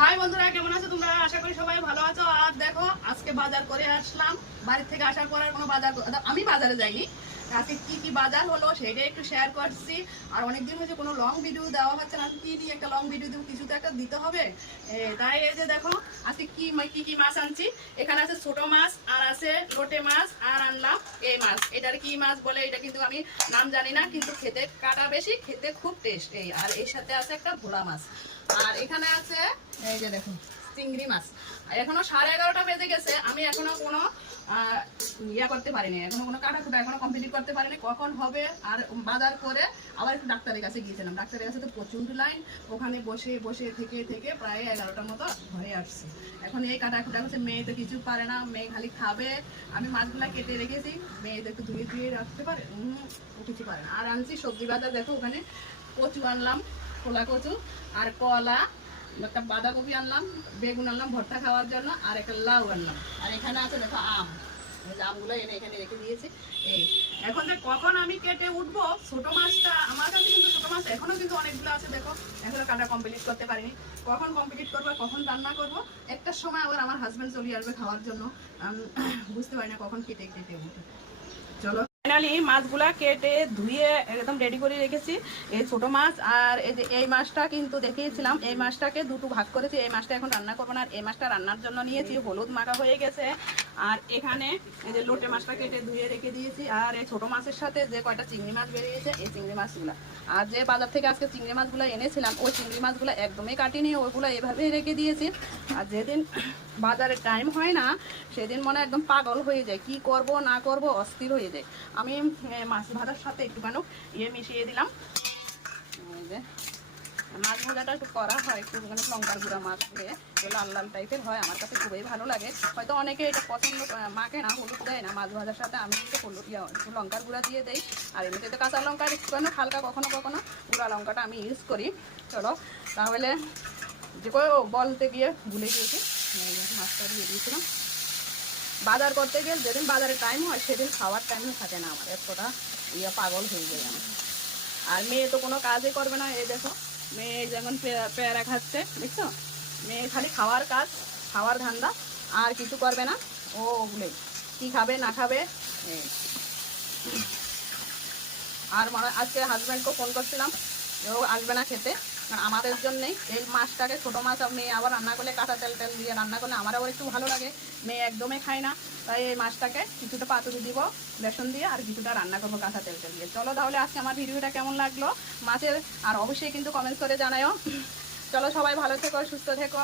High বন্ধুরা, কেমন আছো তোমরা? আশা করি সবাই ভালো আছো। আর দেখো, আজকে বাজার করে আসলাম। বাড়ি থেকে আসার পর আর কোনো বাজার, আমি বাজারে যাইনি। আজকে কি কি বাজার হলো সেটাই একটু শেয়ার করছি। আর অনেকদিন হয়েছে কোনো লং ভিডিও দেওয়া হচ্ছে না। কি দিয়ে একটা লং ভিডিও দেবো, কিছু তো একটা দিতে হবে। তাই এই যে দেখো, আজকে কি কি মাছ আনছি। এখানে আছে ছোট মাছ, আর আছে লোটে মাছ, আর আনলাম এই মাছ। এটার কি মাছ বলে এটা কিন্তু আমি নাম জানি না, কিন্তু খেতে কাটা বেশি, খেতে খুব টেস্ট। এই আর এর সাথে আছে একটা ভোলা মাছ। আর এখানে আছে এই যে দেখুন চিংড়ি মাছ। এখনো 11:30 বেজে গেছে, আমি এখনো কোনো ইয়া করতে পারিনি, এখনো কোনো কাটাকুটা এখনো কমপ্লিট করতে পারিনি। কখন হবে? আর বাজার করে আবার একটু ডাক্তারের কাছে গিয়েছিলাম। ডাক্তারের কাছে তো প্রচুর লাইন, ওখানে বসে বসে থেকে থেকে প্রায় 11টার মতো হয়ে আসছে। এখন এই কাটাকুটা হচ্ছে, মেয়ে তো কিছু পারে না, মেয়ে খালি খাবে। আমি মাছগুলা কেটে রেখেছি, মেয়ে তো একটু ধুয়ে ধুয়ে রাখতে পারে, ও কিছু পারে না। আর আনছি সবজি বাজার, দেখো ওখানে কচু আনলাম, খোলা কচু, আর কলা, একটা বাঁধাকপি আনলাম, বেগুন আনলাম ভর্তা খাওয়ার জন্য, আর একটা লাউ আনলাম। আর এখানে আছে দেখো আম, আমগুলো এনে এখানে রেখে দিয়েছি। এই এখন যে কখন আমি কেটে উঠবো ছোট মাছটা, আমার কাছে কিন্তু ছোট মাছ এখনো কিন্তু অনেকগুলো আছে। দেখো এখনো কাটা কমপ্লিট করতে পারিনি। কখন কমপ্লিট করবো, কখন রান্না করবো, একটার সময় আবার আমার হাজবেন্ড চলে আসবে খাওয়ার জন্য। বুঝতে পারি না কখন কেটে কেটে উঠে। চলো, ফাইনালি মাছগুলা কেটে ধুয়ে একদম রেডি করে রেখেছি। এই ছোট মাছ আর এই যে এই মাছটা কিন্তু দেখিয়েছিলাম, এই মাছটাকে দুটো ভাগ করেছি। এই মাছটা এখন রান্না করবো না, আর এই মাছটা রান্নার জন্য নিয়েছি। হলুদ মাখা হয়ে গেছে। আর এখানে এই যে লোটে মাছটা কেটে ধুয়ে রেখে দিয়েছি। আর এই ছোট মাছের সাথে যে কয়টা চিংড়ি মাছ বেরিয়েছে, এই চিংড়ি মাছগুলো। আর যে বাজার থেকে আজকে চিংড়ি মাছগুলো এনেছিলাম, ওই চিংড়ি মাছগুলো একদমই কাটিনি, ওইগুলো এভাবেই রেখে দিয়েছি। আর যেদিন বাজারে টাইম হয় না সেদিন মনে একদম পাগল হয়ে যায়, কি করব না করব অস্থির হয়ে যায়। আমি মাছ ভাজার সাথে একটুখানি মিশিয়ে দিলাম। যে মাছ ভাজাটা একটু করা হয় একটু লঙ্কার গুঁড়া মাছ দিয়ে, লাল লাল টাইপের হয়, আমার কাছে খুবই ভালো লাগে। হয়তো অনেকে এটা পছন্দ, মাকে না হলুদ দেয় না মাছ ভাজার সাথে, আমি কিন্তু হলুদ একটু লঙ্কার গুঁড়া দিয়ে দেই। আর এমনিতে তো কাঁচা লঙ্কার একটু হালকা কখনো কখনো গুঁড়া লঙ্কাটা আমি ইউজ করি। চলো তাহলে, যে বলতে গিয়ে ভুলে গিয়েছি, মাছটা দিয়ে দিয়েছিলাম। বাজার করতে গেলে যেদিন বাজারে টাইম হয় সেদিন খাওয়ার টাইমও থাকে না আমার, এতটা পাগল হয়ে যায় আমি। আর মেয়ে তো কোনো কাজই করবে না। এই দেখো মেয়ে যেমন পেয়ারা খাচ্ছে, দেখছো? মেয়ে খালি খাওয়ার কাজ, খাওয়ার ধান্দা, আর কিছু করবে না। ও ওগুলোই কী খাবে না খাবে। আর আজকে হাজব্যান্ডকে ফোন করছিলাম, ও আসবে না খেতে। আমাদের জন্যেই এই মাছটাকে, ছোটো মাছ মেয়ে আবার রান্না করলে কাঁচা তেল তেল দিয়ে রান্না করলে আমার আবার একটু ভালো লাগে, মেয়ে একদমই খায় না। তাই এই মাছটাকে কিছুটা পাতুরি দিব বেসন দিয়ে, আর কিছুটা রান্না করবো কাঁচা তেল তেল দিয়ে। চলো তাহলে আজকে আমার ভিডিওটা কেমন লাগলো মাছের, আর অবশ্যই কিন্তু কমেন্টস করে জানাও। চলো সবাই ভালো থেকো, সুস্থ থেকো।